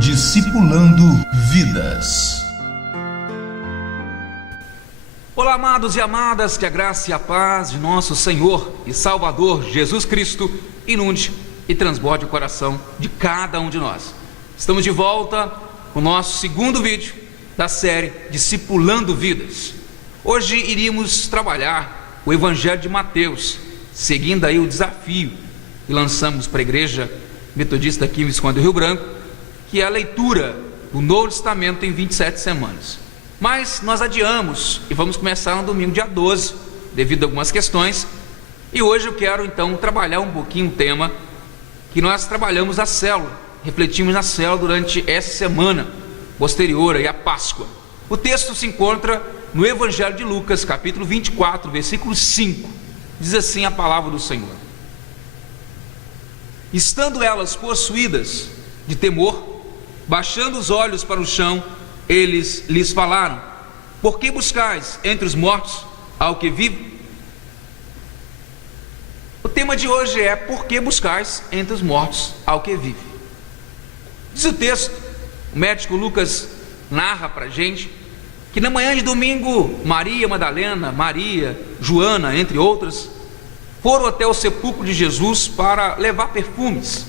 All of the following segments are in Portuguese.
Discipulando Vidas. Olá, amados e amadas, que a graça e a paz de nosso Senhor e Salvador Jesus Cristo inunde e transborde o coração de cada um de nós. Estamos de volta com o nosso segundo vídeo da série Discipulando Vidas. Hoje iríamos trabalhar o Evangelho de Mateus, seguindo aí o desafio que lançamos para a Igreja Metodista aqui em Visconde do Rio Branco, que é a leitura do Novo Testamento em 27 semanas. Mas nós adiamos e vamos começar no domingo dia 12, devido a algumas questões. E hoje eu quero então trabalhar um pouquinho o tema que nós trabalhamos na célula, refletimos na célula durante essa semana posterior à Páscoa. O texto se encontra no Evangelho de Lucas, capítulo 24, versículo 5. Diz assim a palavra do Senhor: Estando elas possuídas de temor, baixando os olhos para o chão, eles lhes falaram: Por que buscais entre os mortos ao que vive? O tema de hoje é: Por que buscais entre os mortos ao que vive? Diz o texto, o médico Lucas narra para a gente que na manhã de domingo, Maria Madalena, Maria, Joana, entre outras, foram até o sepulcro de Jesus para levar perfumes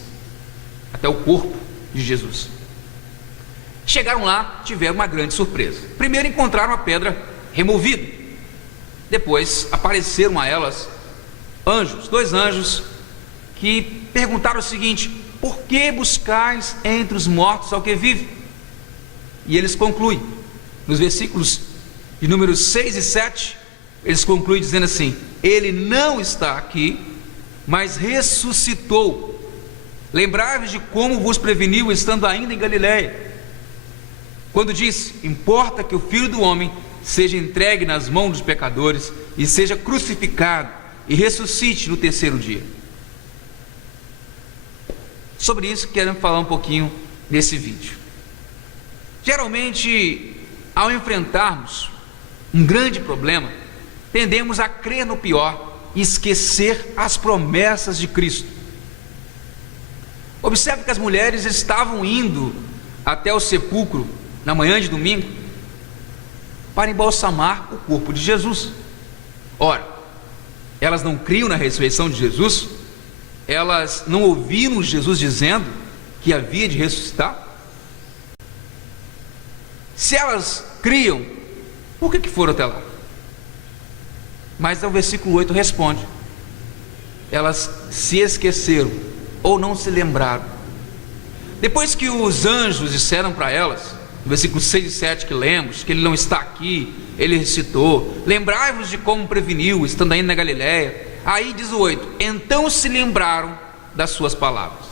até o corpo de Jesus. Chegaram lá, tiveram uma grande surpresa. Primeiro encontraram a pedra removida. Depois apareceram a elas anjos, dois anjos, que perguntaram o seguinte: Por que buscais entre os mortos ao que vive? E eles concluem, nos versículos de números 6 e 7, eles concluem dizendo assim: Ele não está aqui, mas ressuscitou. Lembrai-vos de como vos preveniu estando ainda em Galiléia, quando disse: Importa que o Filho do Homem seja entregue nas mãos dos pecadores e seja crucificado e ressuscite no terceiro dia. Sobre isso queremos falar um pouquinho nesse vídeo. Geralmente, ao enfrentarmos um grande problema, tendemos a crer no pior e esquecer as promessas de Cristo. Observe que as mulheres estavam indo até o sepulcro na manhã de domingo para embalsamar o corpo de Jesus. Ora, elas não criam na ressurreição de Jesus? Elas não ouviram Jesus dizendo que havia de ressuscitar? Se elas criam, por que foram até lá? Mas o versículo 8 responde: elas se esqueceram ou não se lembraram. Depois que os anjos disseram para elas, no versículo 6 e 7 que lemos, que ele não está aqui, ele ressuscitou, lembrai-vos de como preveniu, estando ainda na Galiléia. Aí diz o 8: Então se lembraram das suas palavras.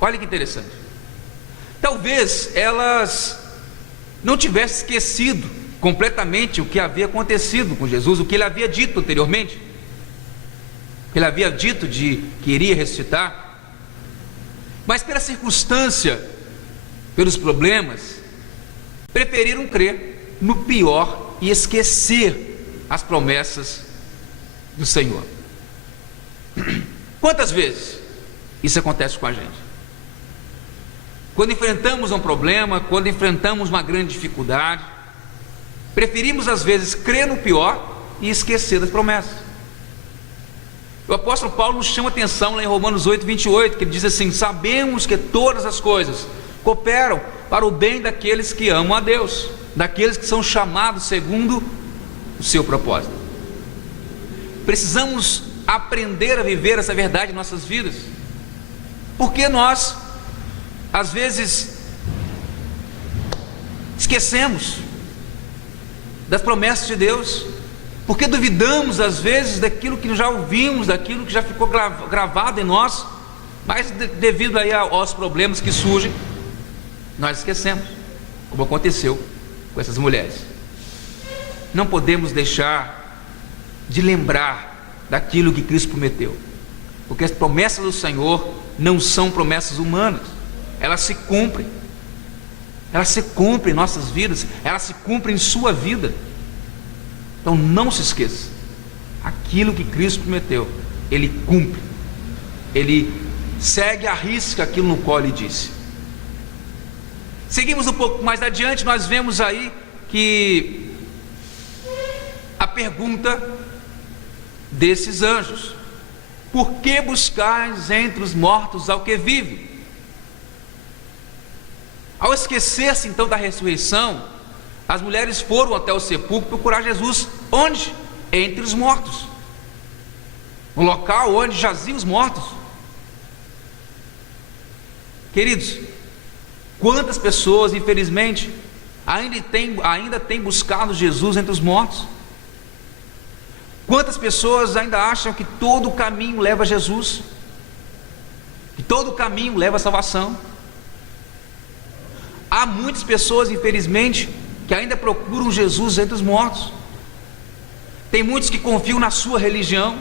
Olha que interessante. Talvez elas não tivessem esquecido completamente o que havia acontecido com Jesus, o que ele havia dito anteriormente. Ele havia dito de que iria ressuscitar, mas pela circunstância, pelos problemas, preferiram crer no pior e esquecer as promessas do Senhor. Quantas vezes isso acontece com a gente? Quando enfrentamos um problema, quando enfrentamos uma grande dificuldade, preferimos às vezes crer no pior e esquecer das promessas. O apóstolo Paulo nos chama atenção lá em Romanos 8, 28, que ele diz assim: Sabemos que todas as coisas cooperam para o bem daqueles que amam a Deus, daqueles que são chamados segundo o seu propósito. Precisamos aprender a viver essa verdade em nossas vidas, porque nós às vezes esquecemos das promessas de Deus, porque duvidamos às vezes daquilo que já ouvimos, daquilo que já ficou gravado em nós, mas devido aí aos problemas que surgem, nós esquecemos, como aconteceu com essas mulheres. Não podemos deixar de lembrar daquilo que Cristo prometeu, porque as promessas do Senhor não são promessas humanas, elas se cumprem em nossas vidas, elas se cumprem em sua vida. Então não se esqueça, aquilo que Cristo prometeu, Ele cumpre, Ele segue à risca aquilo no qual ele disse. Seguimos um pouco mais adiante, nós vemos aí que a pergunta desses anjos: por que buscais entre os mortos ao que vive? Ao esquecer-se então da ressurreição, as mulheres foram até o sepulcro procurar Jesus. Onde? Entre os mortos, no local onde jaziam os mortos. Queridos, quantas pessoas, infelizmente, ainda têm buscado Jesus entre os mortos? Quantas pessoas ainda acham que todo o caminho leva a Jesus, que todo o caminho leva à salvação? Há muitas pessoas, infelizmente, que ainda procuram Jesus entre os mortos. Tem muitos que confiam na sua religião,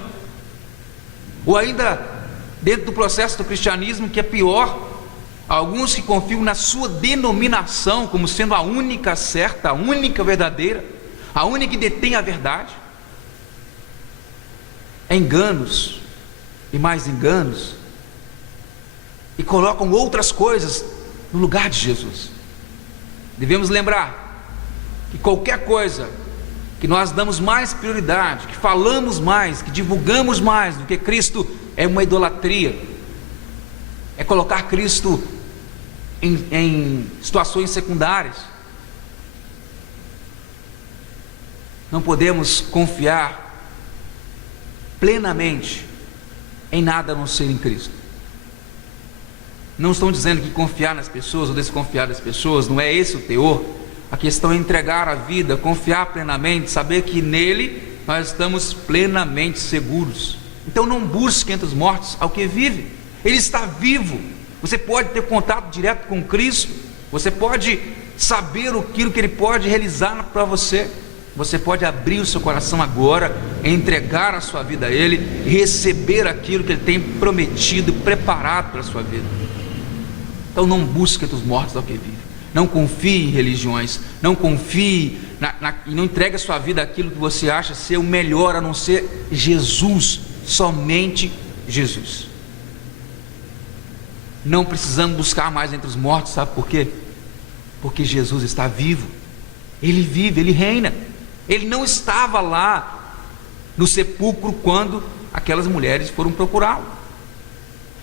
ou ainda dentro do processo do cristianismo, que é pior, alguns que confiam na sua denominação como sendo a única certa, a única verdadeira, a única que detém a verdade. Enganos e mais enganos, e colocam outras coisas no lugar de Jesus. Devemos lembrar que qualquer coisa que nós damos mais prioridade, que falamos mais, que divulgamos mais do que Cristo, é uma idolatria. É colocar Cristo em situações secundárias. Não podemos confiar plenamente em nada a não ser em Cristo. Não estou dizendo que confiar nas pessoas ou desconfiar das pessoas, não é esse o teor. A questão é entregar a vida, confiar plenamente, saber que nele nós estamos plenamente seguros. Então não busque entre os mortos ao que vive. Ele está vivo. Você pode ter contato direto com Cristo. Você pode saber aquilo que Ele pode realizar para você. Você pode abrir o seu coração agora, entregar a sua vida a Ele e receber aquilo que Ele tem prometido e preparado para a sua vida. Então não busque entre os mortos ao que vive. Não confie em religiões. Não confie e não entregue a sua vida àquilo que você acha ser o melhor, a não ser Jesus, somente Jesus. Não precisamos buscar mais entre os mortos, sabe por quê? Porque Jesus está vivo. Ele vive, Ele reina. Ele não estava lá no sepulcro quando aquelas mulheres foram procurá-lo.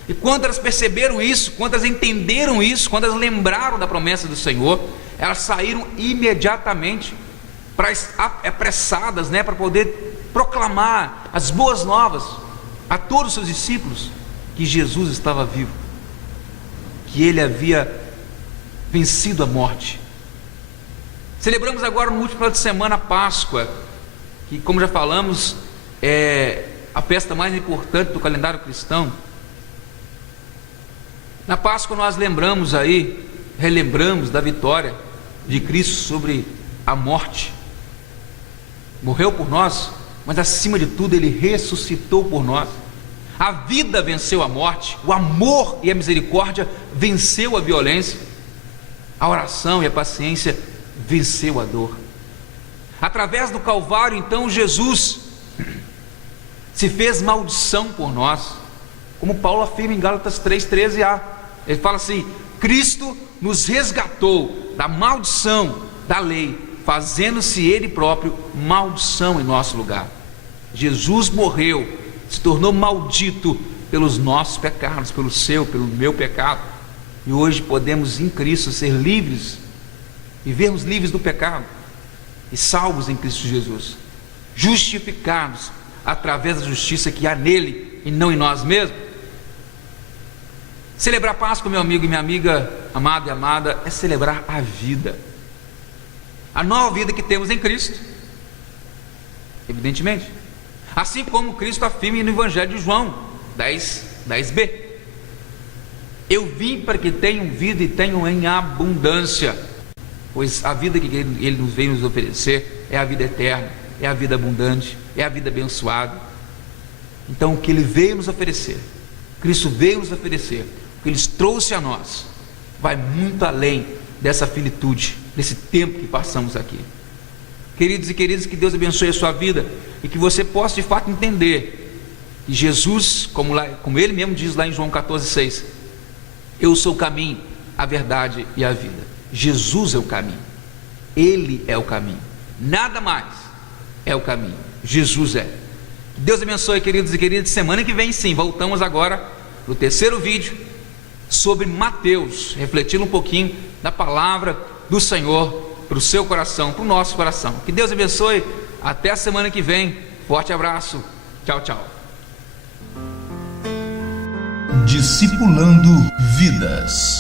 E quando elas perceberam isso, quando elas entenderam isso, quando elas lembraram da promessa do Senhor, elas saíram imediatamente, apressadas, para poder proclamar as boas novas a todos os seus discípulos, que Jesus estava vivo, que Ele havia vencido a morte. Celebramos agora no último final de semana a Páscoa, que, como já falamos, é a festa mais importante do calendário cristão. Na Páscoa nós relembramos da vitória de Cristo sobre a morte. Morreu por nós, mas acima de tudo Ele ressuscitou por nós. A vida venceu a morte, o amor e a misericórdia venceu a violência, a oração e a paciência venceu a dor. Através do Calvário, então, Jesus se fez maldição por nós, como Paulo afirma em Gálatas 3,13a. Ele fala assim: Cristo nos resgatou da maldição da lei, fazendo-se Ele próprio maldição em nosso lugar. Jesus morreu, se tornou maldito pelos nossos pecados, pelo meu pecado, e hoje podemos em Cristo ser livres, vivermos livres do pecado e salvos em Cristo Jesus, justificados através da justiça que há nele e não em nós mesmos. Celebrar a Páscoa, meu amigo e minha amiga, amado e amada, é celebrar a vida, a nova vida que temos em Cristo, evidentemente, assim como Cristo afirma no Evangelho de João 10b: eu vim para que tenham vida e tenham em abundância, pois a vida que Ele nos veio nos oferecer é a vida eterna, é a vida abundante, é a vida abençoada. Então o que Ele veio nos oferecer, Cristo veio nos oferecer, o que Ele trouxe a nós, vai muito além dessa finitude, desse tempo que passamos aqui. Queridos e queridas, que Deus abençoe a sua vida e que você possa de fato entender E Jesus, como ele mesmo diz lá em João 14,6, eu sou o caminho, a verdade e a vida. Jesus é o caminho, Ele é o caminho, nada mais é o caminho, Jesus é. Deus abençoe, queridos e queridas. Semana que vem sim, voltamos agora no terceiro vídeo sobre Mateus, refletindo um pouquinho da palavra do Senhor para o seu coração, para o nosso coração. Que Deus abençoe, até a semana que vem, forte abraço, tchau, tchau. Discipulando vidas.